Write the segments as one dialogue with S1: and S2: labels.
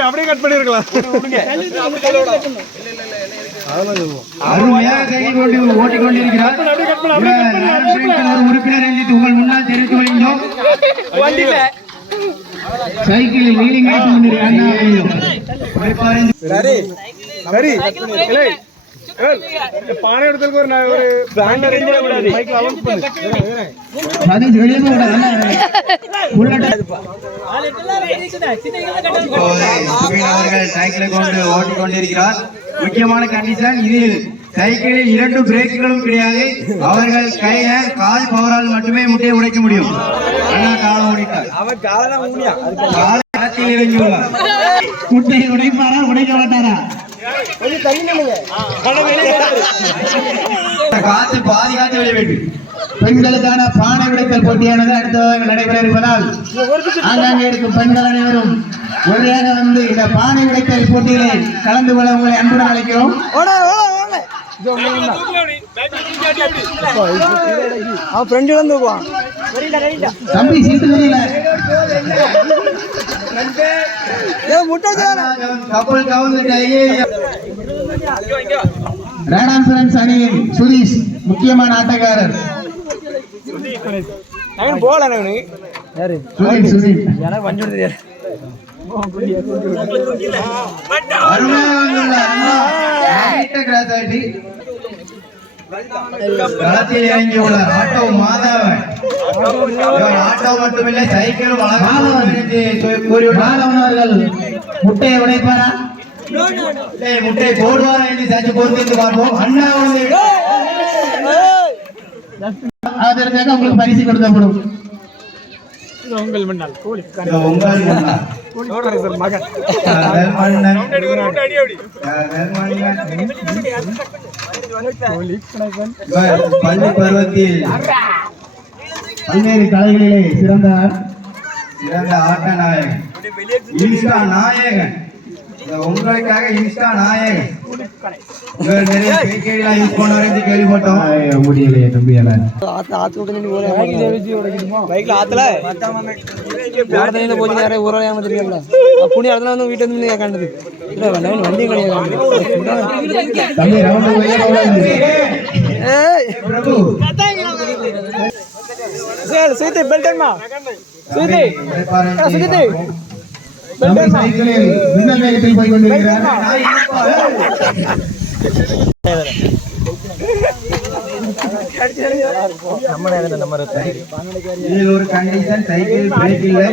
S1: அப்படியே கட் பண்ணிருக்கலாம்
S2: அருமையாக கையை கொண்டு ஓட்டிக் கொண்டிருக்கிறார் இவர் நாடாளுமன்றத்தின் ஒரு உறுப்பினர் என்று உங்கள் முன்னால் தெரிவித்து வருகின்றோம் சைக்கிளில் ஆகிக் கொண்டிருக்கிறார்
S1: பானை எடுத்ததுக்கு ஒரு ஒரு பிராண்ட் அலௌன்ஸ் பண்ணு
S2: அது வெளியே போக கூடாது. அவர்கள் சைக்கிளை கொண்டு ஓட்டிக் கொண்டிருக்கிறார் முக்கியமான கண்டிஷன் இதில் சைக்கிளில் இரண்டு பிரேக்குகளும் கிடையாது. அவர்கள் கையில கால் பவரால் மட்டுமே முட்டையை உடைக்க முடியும். அண்ணா காலம் ஓடிட்டார்
S1: அவன் காலெல்லாம் ஊனியா
S2: இறங்கியுள்ளார் முட்டையை உடைப்பாரா உடைக்க மாட்டாரா காத்து பாதுகாத்து வெளியே வேண்டும். பெண்களுக்கான பானை உடைத்தல் போட்டியானது அடுத்ததாக நடைபெற இருப்பதால் ஆங்காங்கே இருக்கும் பெண்கள் அனைவரும் உடனடியாக வந்து இந்த பானை உடைத்தல் போட்டியிலே கலந்து கொள்ள உங்களை அன்புடன் அழைக்கிறோம்.
S1: அவன் ஃப்ரெண்ட் போவான்.
S2: தம்பி சீட்டு தெரியல கப்பல் ரேடான்சரன்ஸ் அணியின் சுதீஷ் முக்கியமான ஆட்டக்காரர்.
S1: அவன் யாரு? எனக்கு தெரியாது.
S2: களத்தில் இறங்கியுள்ளார். ஆட்டோ மாதவன். ஆட்டோ மட்டுமில்லை சைக்கிளும் கூறியுள்ளார் முட்டையை உடைப்பாரா இல்லை முட்டையை போடுவாரா என்று சற்று பொறுத்திருந்து பார்ப்போம் அண்ணா அதற்காக உங்களுக்கு பரிசு கொடுக்கப்படும்
S1: உங்கள் முன்னால்
S2: உங்கள் முன்னால்.
S1: மகன்
S2: பள்ளி பருவத்தில் பல்வேறு கலைகளிலே சிறந்தார் சிறந்த ஆட்ட நாயகன். இன்ஸ்டா நாயகன். உங்களுக்காக இன்ஸ்டா நாயகன். இவர் நிறைய பேக்கெல்லாம் யூஸ் பண்ணுவார் கேள்விப்பட்டோம். முடியலையே தம்பியால
S1: பைக்ல ஆத்துல.
S3: போச்சு? புனி இடத்துல வந்து வீட்டுல இருந்து கண்டது இல்ல வந்தவன் வண்டியும் கிடையாது.
S1: சீத்தி
S2: சுகிதே மின்னல் வேகத்தில் போய் கொண்டிருக்கிறார். இதில் ஒரு கண்டிஷன் சைக்கிள் பிரேக் இல்லை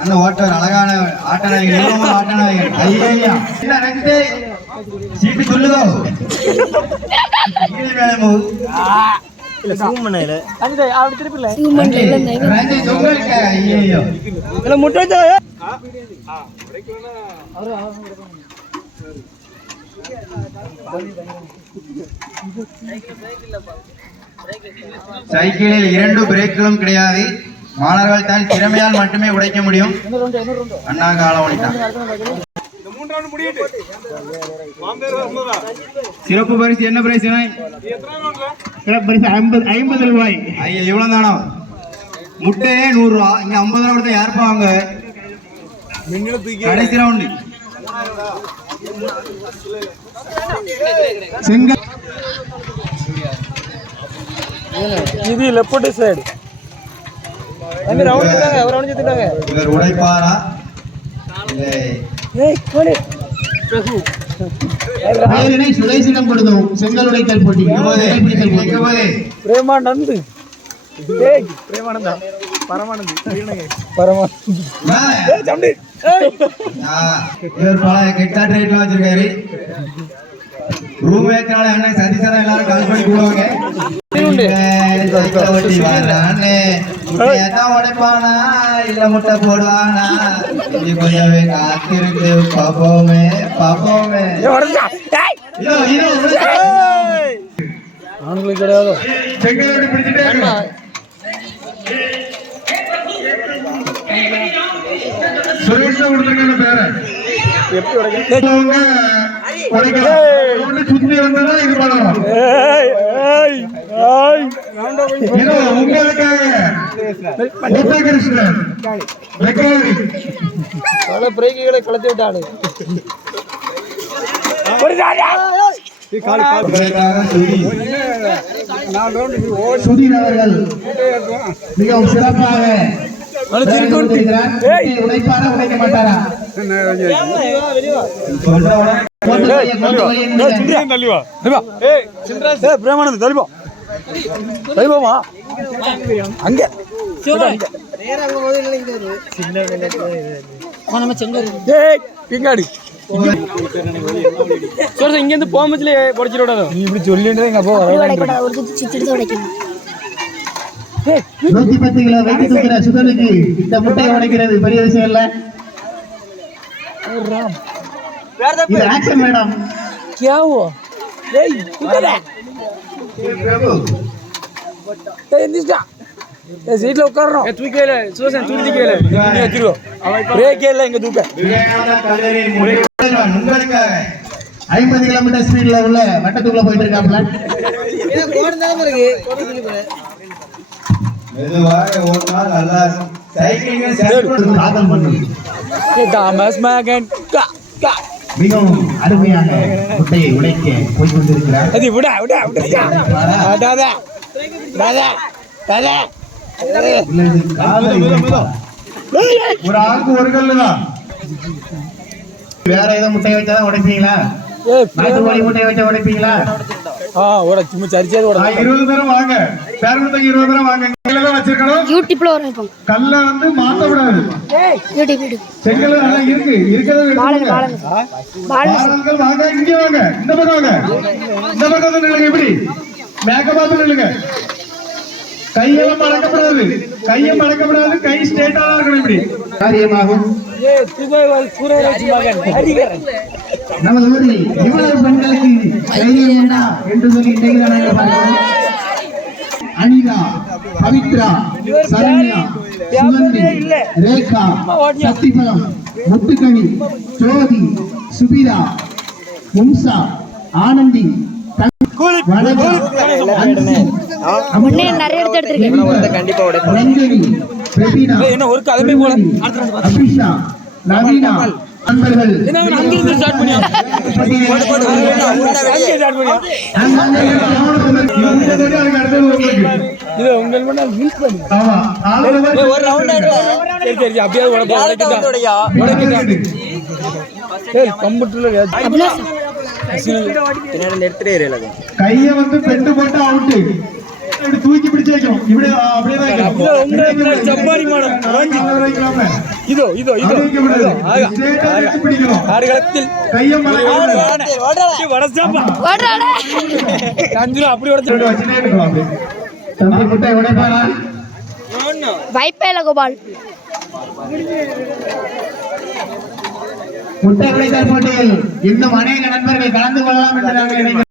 S2: அந்த ஓட்டர் அழகான ஆட்ட நாயகன் ஆட்ட ஐயா. சீட்டு சொல்லுதோ?
S1: அப்படி இல்ல.
S2: உங்களுக்கு.
S1: இல்ல முட்டை
S2: சைக்கிளில் இரண்டு பிரேக்குகளும் கிடையாது. மாணவர்கள் தான் திறமையால் மட்டுமே உடைக்க முடியும். அண்ணா காலம் சிறப்பு பரிசு என்ன பிரைஸ்
S1: ரவுண்ட்ல
S2: சிறப்பு பரிசு ஐம்பது ஐம்பது ரூபாய். ஐயா இவ்வளவு தானோ? முட்டையே நூறு ரூபா இங்க ஐம்பது ரூபா கொடுத்தா யாருப்பா வாங்க?
S1: மின்னல தூக்கி
S2: கடைசி ரவுண்டு செங்கல்.
S1: இது லெஃப்ட் சைடு ரவுண்ட் ரவுண்ட்
S2: உடைப்பாரா? இல்லை. பெயரினை சுதேசிடம் கொடுத்தோம் செங்கல் உடைத்தல் போட்டி
S1: பிரேமானந்த் பிரேமானந்தா பரமானந்த் பரமானந்த்
S2: இவர் பல கெட்டாட் ரேட்லாம் வச்சிருக்காரு ரூம் ஏற்றால அண்ணன் சதீஷா எல்லாரும் கால் பண்ணி கூடுவாங்க முட்டையத்தான் உடைப்பானா? இல்ல முட்டை போடுவானா? இது கொஞ்சமே காத்திருந்து பாப்போமே பாப்போமே.
S1: ஆண்களுக்கு கிடையாது.
S2: தான்
S1: எப்படி உடைக்க
S2: சுத்தி வந்தா இது பண்ணலாம்
S3: பல பிரேக்குகளை கலத்தி
S4: அவர்கள் மிகவும் சிறப்பாக. உடைப்பாரா உடைக்க மாட்டாரா? சொல்றவன போட்டு வைய,
S1: பிரேமானந்த் தள்ளிப்போ தள்ளிப்போமா அங்க பிங்காடி
S3: சொல்ற இங்க இருந்து போகும்போதுல
S1: நீ இப்படி சொல்லிட்டு எங்க அப்பா வர
S4: நூத்தி பத்து கிலோ வெயிட் தூக்குற சுதனுக்கு இந்த முட்டையை உடைக்கிறது பெரிய விஷயம் இல்லை. இது ஆக்ஷன் மேடம்
S3: क्या हुआ ஏய் குதடா ஏய் எந்திரிடா ஏய் சீட்ல உட்காரணும் ஏய் தூக்கில சுதன் தூக்கி தூக்கில நீ வச்சிரோ பிரேக்கே இல்ல இங்க தூக்க
S4: உங்களுக்காக ஐம்பது கிலோமீட்டர் ஸ்பீட்ல உள்ள வட்டத்துக்குள்ள போயிட்டு இருக்காப்ல மெதுவாக ஓட்டினா நல்லா இருக்கும் சைக்கிளிங் காதல்
S3: கா
S4: மிகவும் அருமையாக முட்டையை உடைக்க போய் கொண்டிருக்கிறார்.
S3: அது விடா விடா விடா. டாடா டாடா டாடா
S4: இல்ல, இது காதல் உடைப்பா. ஒரு ஆளுக்கு ஒரு கல்லு தான். வேற ஏதோ முட்டையை வச்சாதான் உடைப்பீங்களா?
S3: ஏய்
S4: நாட்டு கோழி முட்டையை வச்சா உடைப்பீங்களா?
S3: ஆ சரிச்சே
S4: இருபது பேரும் வாங்க. பேர் கொடுத்தவங்க இருபது பேரும் வாங்க. தான் வச்சிருக்கணும்.
S5: யூடியூப்ல வரும் இப்போ.
S4: கல்ல வந்து மாத்த கூடாது.
S5: YouTube YouTube.
S4: செங்கல் நல்லா இருக்கு. இருக்கிறத
S5: பாலங்க. பாலங்க பாலங்க
S4: வாங்க இங்க வாங்க. இந்த பக்கம் வாங்க. இந்த பக்கம் வந்து நில்லுங்க இப்படி மேக்க பார்த்து நில்லுங்க. கையெல்லாம் மடக்கப்படாது. கையை மடக்கப்படாது. கை ஸ்ட்ரெயிட்டா இருக்கணும் இப்படி. காரியமாகும். நமது ஊரில் இவ்வளவு பெண்களுக்கு தைரியம் உண்டா? என்று சொல்லி இன்றைக்கு அனிதா. பவித்ரா சரண்யா சுகந்தி ரேகா சத்திபலம் முத்துக்கணி ஜோதி சுபிதா மும்சா ஆனந்தி நவீனா நண்பர்கள்.
S3: அங்கிருந்து ஸ்டார்ட் பண்ணியா? இது உங்கள் முன்னாள் மில்க் பண்ணி. ஒரு ரவுண்ட் சரி சரி அப்படியே உடம்பு உடைக்கிட்டா சரி கம்ப்யூட்டர்ல
S4: கைய வந்து பெண்டு போட்டு அவுட்டு இப்படி தூக்கி பிடிச்சு வைக்கணும். இப்படி ஆ, அப்படியே தான் வைக்கணும்.
S3: இல்ல, உங்களை பின்னாடி சப்பாரி மாடம்.
S4: ஆ, அதை வைக்கலாமே.
S3: இதோ இதோ இதோ.
S4: அதை வைக்க கூடாது.
S3: இதோ ஆகா.
S4: straight ஆ வச்சு பிடிக்கணும்
S3: ஆறுகளத்தில்
S4: கைய மடக்க கூடாது.
S3: வடசாப்பா
S5: ஓடுறாடா
S3: அஞ்சு ரூபா அப்படி உடச்சு
S4: தம்பி முட்டை உடைப்பாரா
S5: வைப்பே இல்ல கோபால்.
S4: முட்டை உடைத்தல் போட்டியில் இன்னும் அநேக நண்பர்கள் கலந்து கொள்ளலாம் என்று நாங்கள் நினைக்கிறோம்.